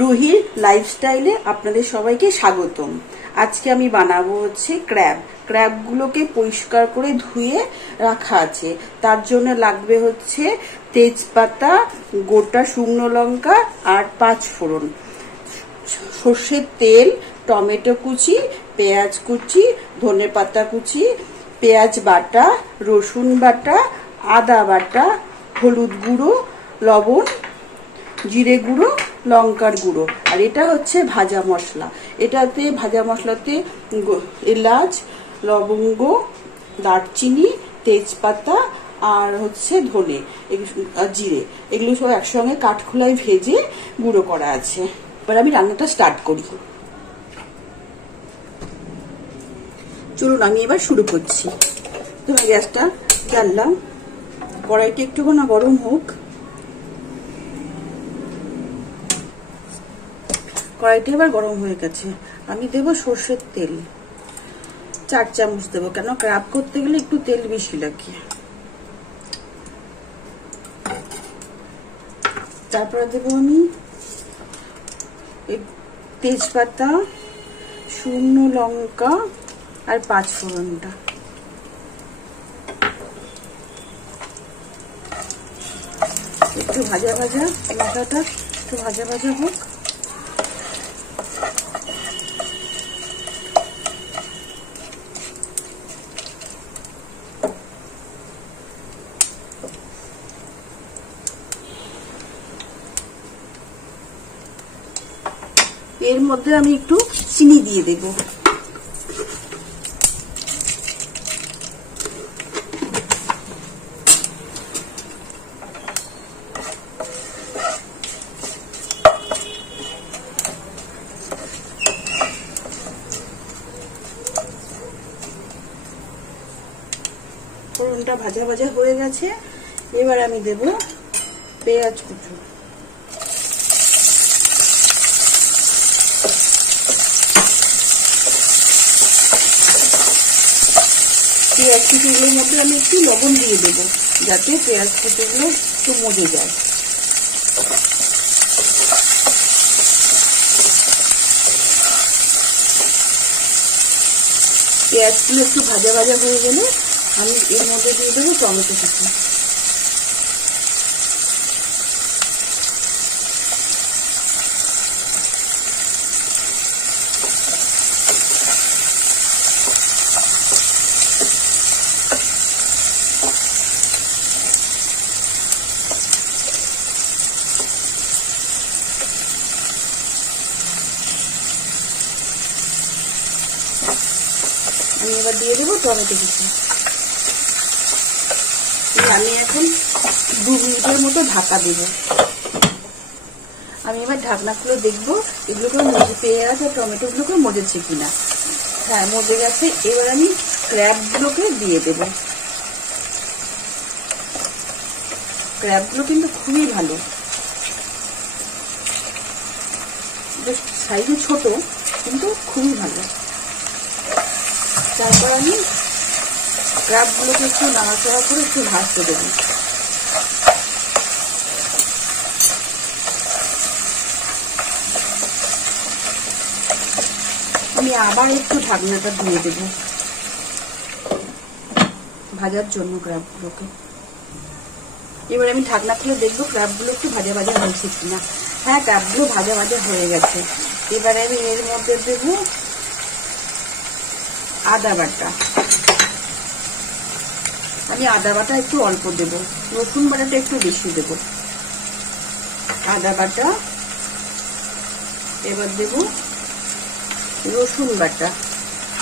রুহির লাইফস্টাইলে আপনাদের সবাইকে স্বাগতম। আজকে আমি বানাবো হচ্ছে ক্র্যাবগুলোকে পরিষ্কার করে ধুয়ে রাখা আছে। তার জন্য লাগবে হচ্ছে তেজপাতা, গোটা শুকনো লঙ্কা আর 5 ফোড়ন, সর্ষের তেল, টমেটো কুচি, পেঁয়াজ কুচি, ধনেপাতা কুচি, পেঁয়াজ বাটা, রসুন বাটা, আদা বাটা, হলুদ গুঁড়ো, লবণ, জিরে গুঁড়ো, লঙ্কার গুঁড়ো। আর এটা হচ্ছে ভাজা মশলা। এটাতে ভাজা মশলাতে এলাচ, লবঙ্গ, দারচিনি, তেজপাতা আর হচ্ছে ধনে, জিরে, এগুলো সব একসঙ্গে কাঠখোলায় ভেজে গুঁড়ো করা আছে। এবার আমি রান্নাটা স্টার্ট করি। চলুন আমি এবার শুরু করছি। তো গ্যাসটা জ্বাললাম, কড়াইটা একটুখানি গরম হোক। কড়াইটা এবার গরম হয়ে গেছে। আমি দেব সর্ষের তেল 4 চামচ দেবো, কেন ক্র্যাব করতে গেলে একটু তেল বেশি লাগে। তারপরে দেবো আমি তেজপাতা, শুকনো লঙ্কা আর 5 ফোড়নটা। একটু ভাজা ভাজা, লঙ্কাটা একটু ভাজা ভাজা হোক। এর মধ্যে আমি একটু চিনি দিয়ে দেব। ফোড়নটা ভাজা ভাজা হয়ে গেছে। এবার আমি দেব পেঁয়াজ কুচি। পেঁয়াজ কুচিগুলোর মধ্যে আমি একটু লবণ দিয়ে দেবো, যাতে পেঁয়াজ কুচিগুলো একটু মজে যায়। পেঁয়াজগুলো একটু ভাজা ভাজা হয়ে গেলে আমি এর মধ্যে দিয়ে দেবো টমেটো কুচি। আমি এবার দিয়ে দেবো টমেটো কুচি। আমি এখন 2 মিনিটের মতো ঢাকা দেব। আমি এবার ঢাকনা খুলে দেখবো এগুলোকে পেঁয়াজ আর টমেটোগুলোকে মজেছে কিনা। হ্যাঁ, মজে গেছে। এবার আমি ক্র্যাবগুলোকে দিয়ে দেব। ক্র্যাবগুলো কিন্তু খুবই ভালো, বেশ সাইজে ছোট কিন্তু খুবই ভালো। তারপর আমি ক্র্যাবগুলোকে একটু নাড়াচাড়া করে একটু ভাজতে দেবো। আমি আবার একটু ঢাকনাটা দিয়ে দেব ভাজার জন্য ক্র্যাবগুলোকে। এবার আমি ঢাকনা খুলে দেখবো ক্র্যাবগুলো একটু ভাজা ভাজা হয়েছে কিনা। হ্যাঁ, ক্র্যাবগুলো ভাজা ভাজা হয়ে গেছে। এবারে আমি এর মধ্যে দেব আদা বাটা। আমি আদা বাটা একটু অল্প দেব, রসুন বাটাটা একটু বেশি দেব। আদা বাটা, এবার দেব রসুন বাটা,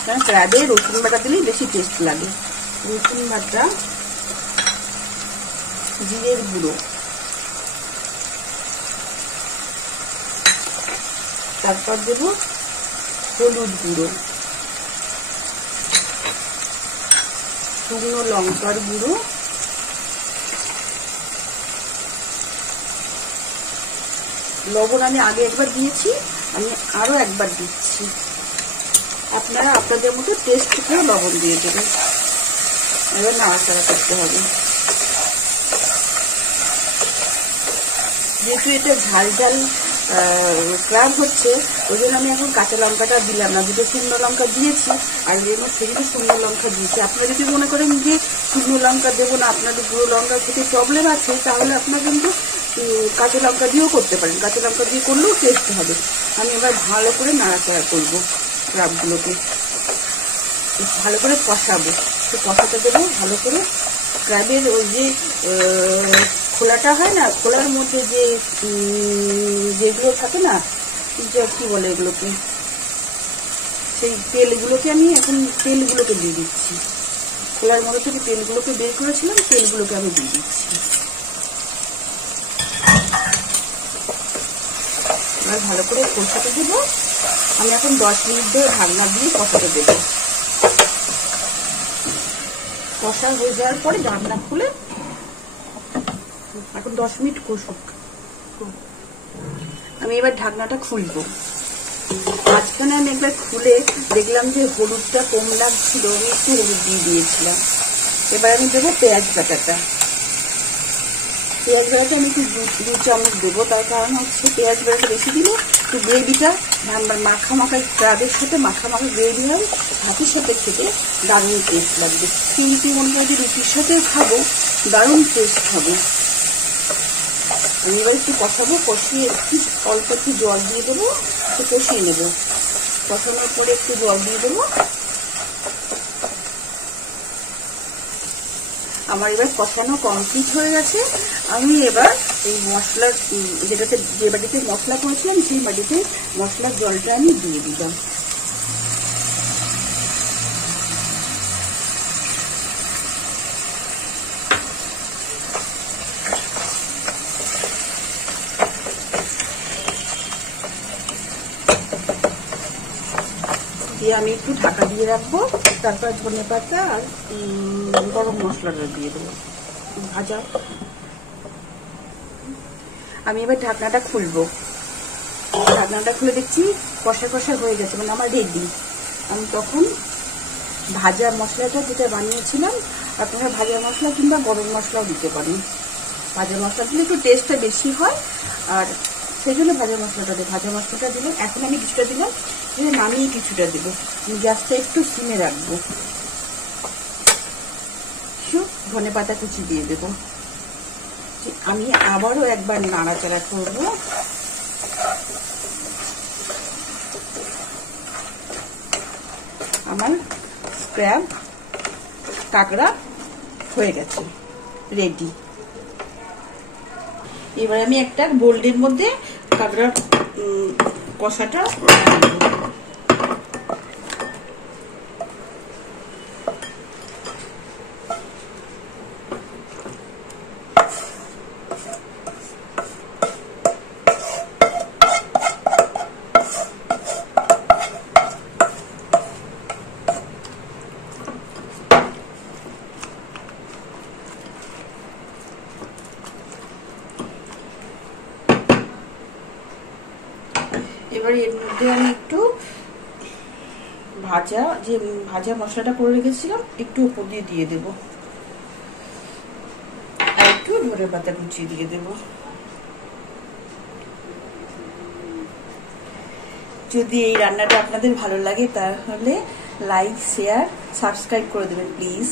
কারণ ক্র্যাবে রসুন বাটা দিলেই বেশি টেস্ট লাগে। রসুন বাটা, জিরের গুঁড়ো, তারপর দেব হলুদ গুঁড়ো, শুকনো লঙ্কার গুঁড়ো, লবণ আমি আগে একবার দিয়েছি, আমি আরো একবার দিচ্ছি। আপনারা আপনাদের মতো টেস্ট করে লবণ দিয়ে দেবেন। এবার নাড়াচাড়া করতে হবে। যেহেতু এটা ঝাল ঝাল ক্র্যাব হচ্ছে, ওই জন্য আমি এখন কাঁচা লঙ্কাটা দিলাম না, দুটো শুকনো লঙ্কা দিয়েছি আর এর মধ্যে দুটো শুকনো লঙ্কা দিয়েছি। আপনারা যদি মনে করেন যে শুকনো লঙ্কা দেবো না, আপনাদের গুঁড়ো লঙ্কা খেতে প্রবলেম আছে, তাহলে আপনারা কিন্তু কাঁচা লঙ্কা দিয়েও করতে পারেন, কাঁচা লঙ্কা দিয়ে করলেও টেস্ট হবে। আমি এবার ভালো করে নাড়াচাড়া করবো, ক্র্যাবগুলোকে ভালো করে কষাবো, তো কষাতে দেবো ভালো করে। ক্র্যাবের ওই যে খোলাটা হয় না, খোলার মধ্যে যে যেগুলো থাকে না, কি বলে এগুলোকে, সেই তেলগুলোকে আমি এখন তেলগুলোকে দিয়ে দিচ্ছি। খোলার মধ্যে থেকে তেলগুলোকে বের করেছিলাম, তেলগুলোকে আমি দিয়ে দিচ্ছি। এবার ভালো করে কষাতে দেবো। আমি এখন 10 মিনিট ধরে ঢাকনা দিয়ে কষাতে দেবো। কষা হয়ে যাওয়ার পরে ঢাকনা খুলে এখন 10 মিনিট কষুক। আমি এবার ঢাকনাটা খুলবো। মাঝখানে আমি একবার খুলে দেখলাম যে হলুদটা কম লাগছিল, আমি একটু হলুদ দিয়ে দিয়েছিলাম। এবার আমি দেবো পেঁয়াজ বাটাটা। পেঁয়াজ বাটাটা আমি একটু 2 চামচ দেবো, তার কারণ হচ্ছে পেঁয়াজ বাটাটা বেশি দিলে একটু গ্রেভিটা মাখা মাখা, ক্র্যাবের সাথে মাখা মাখা গ্রেভি হয়, ভাতের সাথে খেতে দারুণ টেস্ট লাগবে। কিন্তু মনে হয় যে রুটির সাথে খাবো, দারুণ টেস্ট হবে। আমি এবার একটু কষাবো, কষিয়ে একটু অল্প একটু জল দিয়ে দেবো, একটু কষিয়ে নেবো। কষানোর পরে একটু জল দিয়ে দেবো। আমার এবার কষানো কমপ্লিট হয়ে গেছে। আমি এবার এই মশলা, যেটাতে যে বাটিতে মশলা করেছিলাম সেই বাটিতে মশলার জলটা আমি দিয়ে দিলাম। দিয়ে আমি একটু ঢাকা দিয়ে রাখবো, তারপর ধনে পাতা আর গরম মশলাটা দিয়ে দেবো ভাজা। আমি এবার ঢাকনাটা খুলবো। ঢাকনাটা খুলে দেখছি কষা কষা হয়ে গেছে, মানে আমার রেডি। আমি তখন ভাজা মশলাটা যেটা বানিয়েছিলাম, আপনারা ভাজা মশলা কিংবা গরম মশলাও দিতে পারেন। ভাজা মশলা দিলে একটু টেস্টটা বেশি হয়, আর সেই জন্য ভাজা মশলাটা দিলাম। এখন আমি কিছুটা দিলাম, নামিয়ে কিছুটা দেবো। আমি গ্যাসটা একটু সিমে রাখবো। ধনে পাতা কুচি দিয়ে দেবো। আমি আবারও একবার নাড়াচাড়া করবো। আমার ক্র্যাব কাঁকড়া হয়ে গেছে, রেডি। এবার আমি একটা বোল্ডের মধ্যে কাঁকড়ার কষাটা এবার এর মধ্যে আমি একটু ভাজা মশলাটা করে রেখেছিলাম একটু উপর দিয়ে দেবো, আর একটু ধনে পাতা কুচি দিয়ে দেবো। যদি এই রান্নাটা আপনাদের ভালো লাগে তাহলে লাইক, শেয়ার, সাবস্ক্রাইব করে দেবেন প্লিজ।